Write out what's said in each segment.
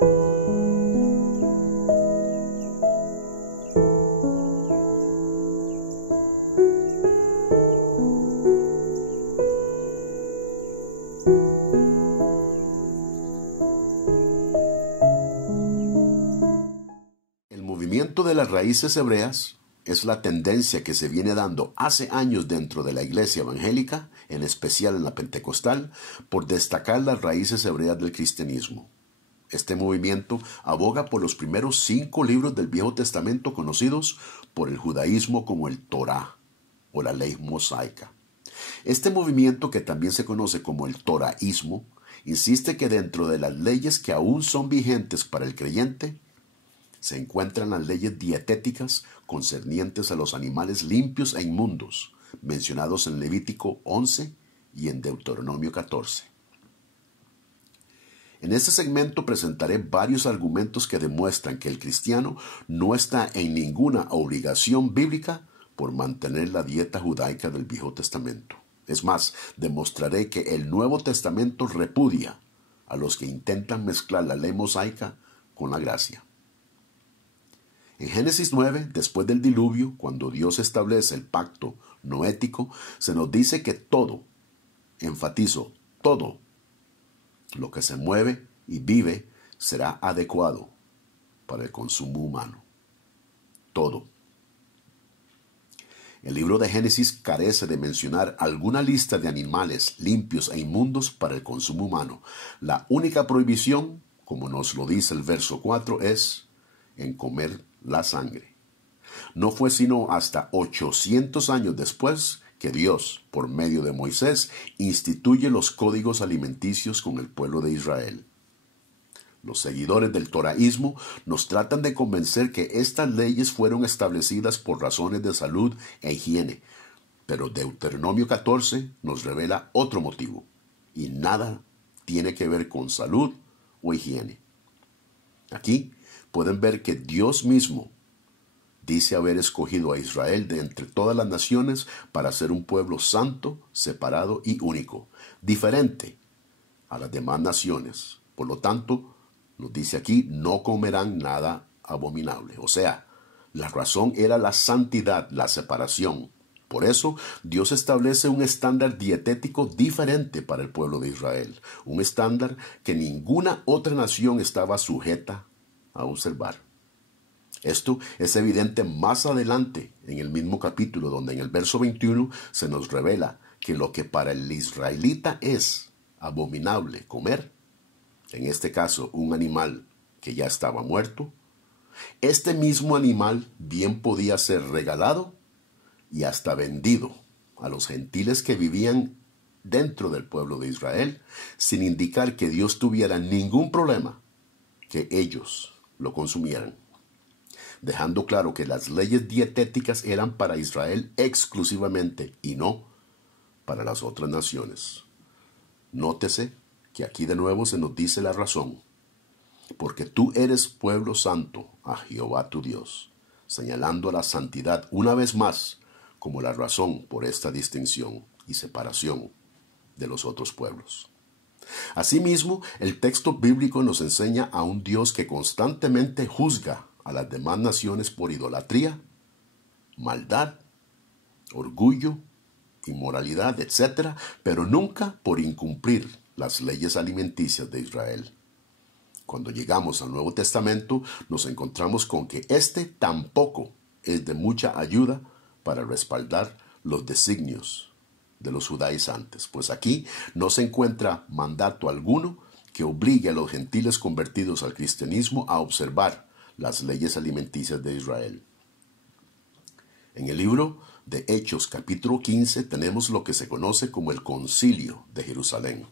El movimiento de las raíces hebreas es la tendencia que se viene dando hace años dentro de la iglesia evangélica, en especial en la pentecostal, por destacar las raíces hebreas del cristianismo. Este movimiento aboga por los primeros 5 libros del Viejo Testamento conocidos por el judaísmo como el Torá o la ley mosaica. Este movimiento, que también se conoce como el toraísmo, insiste que dentro de las leyes que aún son vigentes para el creyente, se encuentran las leyes dietéticas concernientes a los animales limpios e inmundos, mencionados en Levítico 11 y en Deuteronomio 14. En este segmento presentaré varios argumentos que demuestran que el cristiano no está en ninguna obligación bíblica por mantener la dieta judaica del Viejo Testamento. Es más, demostraré que el Nuevo Testamento repudia a los que intentan mezclar la ley mosaica con la gracia. En Génesis 9, después del diluvio, cuando Dios establece el pacto noético, se nos dice que todo, enfatizo, todo lo que se mueve y vive será adecuado para el consumo humano. Todo. El libro de Génesis carece de mencionar alguna lista de animales limpios e inmundos para el consumo humano. La única prohibición, como nos lo dice el verso 4, es en comer la sangre. No fue sino hasta 800 años después que Dios, por medio de Moisés, instituye los códigos alimenticios con el pueblo de Israel. Los seguidores del toraísmo nos tratan de convencer que estas leyes fueron establecidas por razones de salud e higiene, pero Deuteronomio 14 nos revela otro motivo, y nada tiene que ver con salud o higiene. Aquí pueden ver que Dios mismo dice haber escogido a Israel de entre todas las naciones para ser un pueblo santo, separado y único, diferente a las demás naciones. Por lo tanto, nos dice aquí, no comerán nada abominable. O sea, la razón era la santidad, la separación. Por eso, Dios establece un estándar dietético diferente para el pueblo de Israel, un estándar que ninguna otra nación estaba sujeta a observar. Esto es evidente más adelante en el mismo capítulo, donde en el verso 21 se nos revela que lo que para el israelita es abominable comer, en este caso un animal que ya estaba muerto, este mismo animal bien podía ser regalado y hasta vendido a los gentiles que vivían dentro del pueblo de Israel, sin indicar que Dios tuviera ningún problema que ellos lo consumieran, dejando claro que las leyes dietéticas eran para Israel exclusivamente y no para las otras naciones. Nótese que aquí de nuevo se nos dice la razón, porque tú eres pueblo santo a Jehová tu Dios, señalando la santidad una vez más como la razón por esta distinción y separación de los otros pueblos. Asimismo, el texto bíblico nos enseña a un Dios que constantemente juzga a las demás naciones por idolatría, maldad, orgullo, inmoralidad, etc., pero nunca por incumplir las leyes alimenticias de Israel. Cuando llegamos al Nuevo Testamento, nos encontramos con que este tampoco es de mucha ayuda para respaldar los designios de los judaizantes, pues aquí no se encuentra mandato alguno que obligue a los gentiles convertidos al cristianismo a observar las leyes alimenticias de Israel. En el libro de Hechos, capítulo 15, tenemos lo que se conoce como el Concilio de Jerusalén,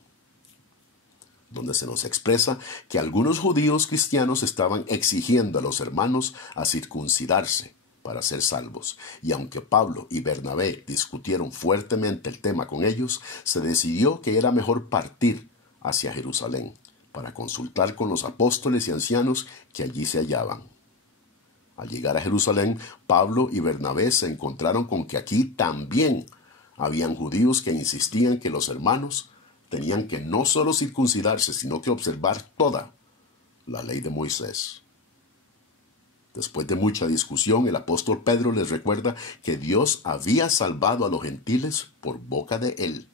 donde se nos expresa que algunos judíos cristianos estaban exigiendo a los hermanos a circuncidarse para ser salvos, y aunque Pablo y Bernabé discutieron fuertemente el tema con ellos, se decidió que era mejor partir hacia Jerusalén para consultar con los apóstoles y ancianos que allí se hallaban. Al llegar a Jerusalén, Pablo y Bernabé se encontraron con que aquí también habían judíos que insistían que los hermanos tenían que no solo circuncidarse, sino que observar toda la ley de Moisés. Después de mucha discusión, el apóstol Pedro les recuerda que Dios había salvado a los gentiles por boca de él,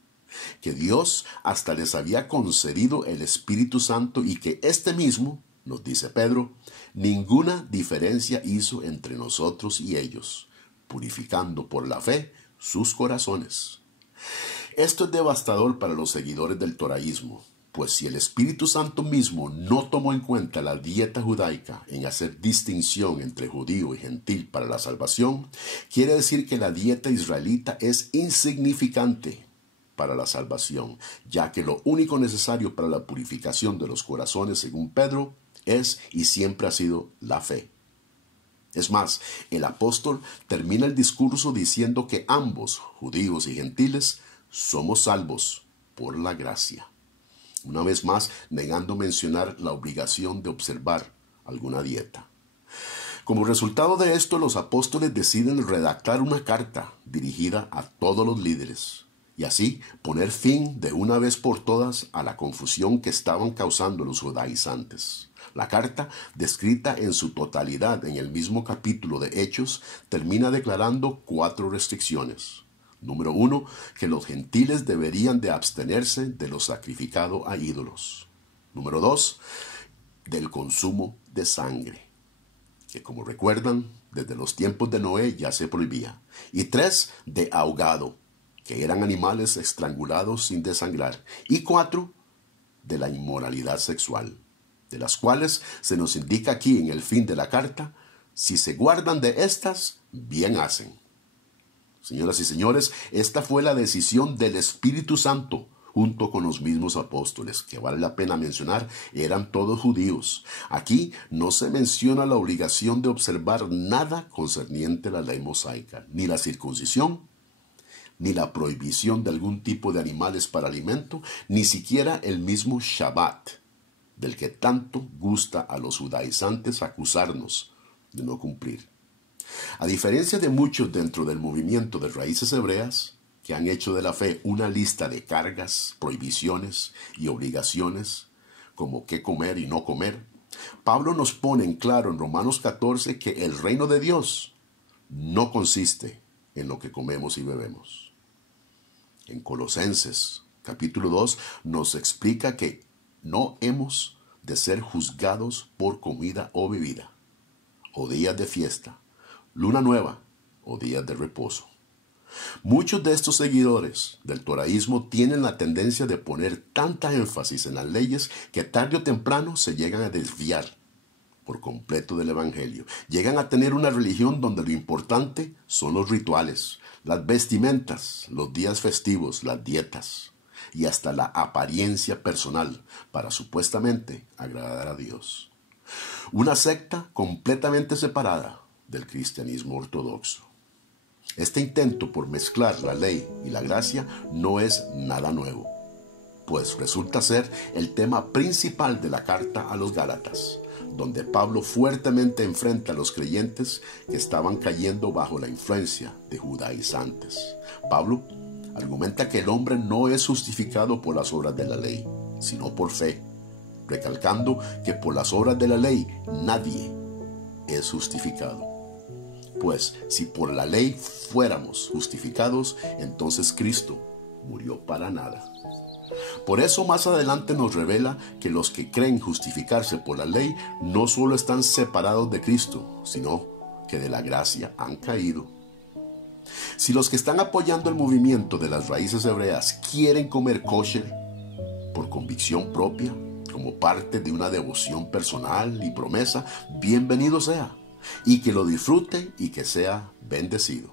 que Dios hasta les había concedido el Espíritu Santo y que este mismo, nos dice Pedro, ninguna diferencia hizo entre nosotros y ellos, purificando por la fe sus corazones. Esto es devastador para los seguidores del toraísmo, pues si el Espíritu Santo mismo no tomó en cuenta la dieta judaica en hacer distinción entre judío y gentil para la salvación, quiere decir que la dieta israelita es insignificante para la salvación, ya que lo único necesario para la purificación de los corazones, según Pedro, es y siempre ha sido la fe. Es más, el apóstol termina el discurso diciendo que ambos, judíos y gentiles, somos salvos por la gracia. Una vez más, negando mencionar la obligación de observar alguna dieta. Como resultado de esto, los apóstoles deciden redactar una carta dirigida a todos los líderes, y así poner fin de una vez por todas a la confusión que estaban causando los judaizantes. La carta, descrita en su totalidad en el mismo capítulo de Hechos, termina declarando 4 restricciones. Número 1, que los gentiles deberían de abstenerse de lo sacrificado a ídolos. Número 2, del consumo de sangre, que como recuerdan, desde los tiempos de Noé ya se prohibía. Y 3, de ahogado, que eran animales estrangulados sin desangrar. Y 4, de la inmoralidad sexual, de las cuales se nos indica aquí en el fin de la carta, si se guardan de estas, bien hacen. Señoras y señores, esta fue la decisión del Espíritu Santo, junto con los mismos apóstoles, que vale la pena mencionar, eran todos judíos. Aquí no se menciona la obligación de observar nada concerniente a la ley mosaica, ni la circuncisión, ni la prohibición de algún tipo de animales para alimento, ni siquiera el mismo Shabbat, del que tanto gusta a los judaizantes acusarnos de no cumplir. A diferencia de muchos dentro del movimiento de raíces hebreas, que han hecho de la fe una lista de cargas, prohibiciones y obligaciones, como qué comer y no comer, Pablo nos pone en claro en Romanos 14 que el reino de Dios no consiste en lo que comemos y bebemos. En Colosenses capítulo 2 nos explica que no hemos de ser juzgados por comida o bebida, o días de fiesta, luna nueva o días de reposo. Muchos de estos seguidores del toraísmo tienen la tendencia de poner tanta énfasis en las leyes que tarde o temprano se llegan a desviar por completo del evangelio. Llegan a tener una religión donde lo importante son los rituales, las vestimentas, los días festivos, las dietas y hasta la apariencia personal para supuestamente agradar a Dios. Una secta completamente separada del cristianismo ortodoxo. Este intento por mezclar la ley y la gracia no es nada nuevo, pues resulta ser el tema principal de la carta a los Gálatas, donde Pablo fuertemente enfrenta a los creyentes que estaban cayendo bajo la influencia de judaizantes. Pablo argumenta que el hombre no es justificado por las obras de la ley, sino por fe, recalcando que por las obras de la ley nadie es justificado. Pues si por la ley fuéramos justificados, entonces Cristo murió para nada. Por eso más adelante nos revela que los que creen justificarse por la ley no solo están separados de Cristo, sino que de la gracia han caído. Si los que están apoyando el movimiento de las raíces hebreas quieren comer kosher por convicción propia, como parte de una devoción personal y promesa, bienvenido sea, y que lo disfrute y que sea bendecido.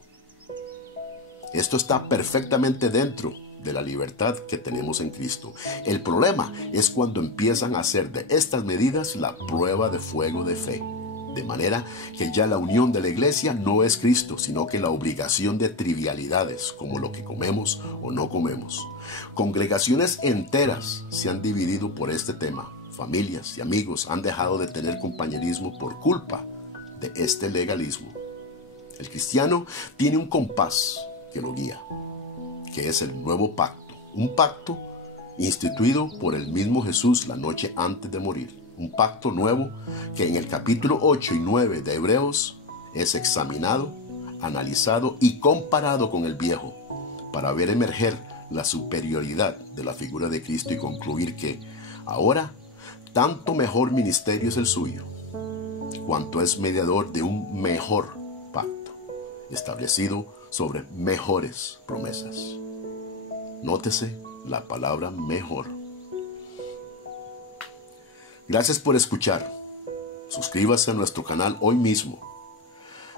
Esto está perfectamente dentro de la libertad que tenemos en Cristo. El problema es cuando empiezan a hacer de estas medidas la prueba de fuego de fe, de manera que ya la unión de la iglesia no es Cristo, sino que la obligación de trivialidades, como lo que comemos o no comemos. Congregaciones enteras se han dividido por este tema. Familias y amigos han dejado de tener compañerismo por culpa de este legalismo. El cristiano tiene un compás que lo guía, que es el nuevo pacto, un pacto instituido por el mismo Jesús la noche antes de morir, un pacto nuevo que en el capítulo 8 y 9 de Hebreos es examinado, analizado y comparado con el viejo para ver emerger la superioridad de la figura de Cristo y concluir que ahora tanto mejor ministerio es el suyo, cuanto es mediador de un mejor pacto, establecido sobre mejores promesas. Nótese la palabra mejor. Gracias por escuchar. Suscríbase a nuestro canal hoy mismo.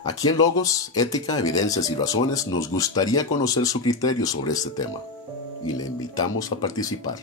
Aquí en Logos, Ética, Evidencias y Razones nos gustaría conocer su criterio sobre este tema y le invitamos a participar.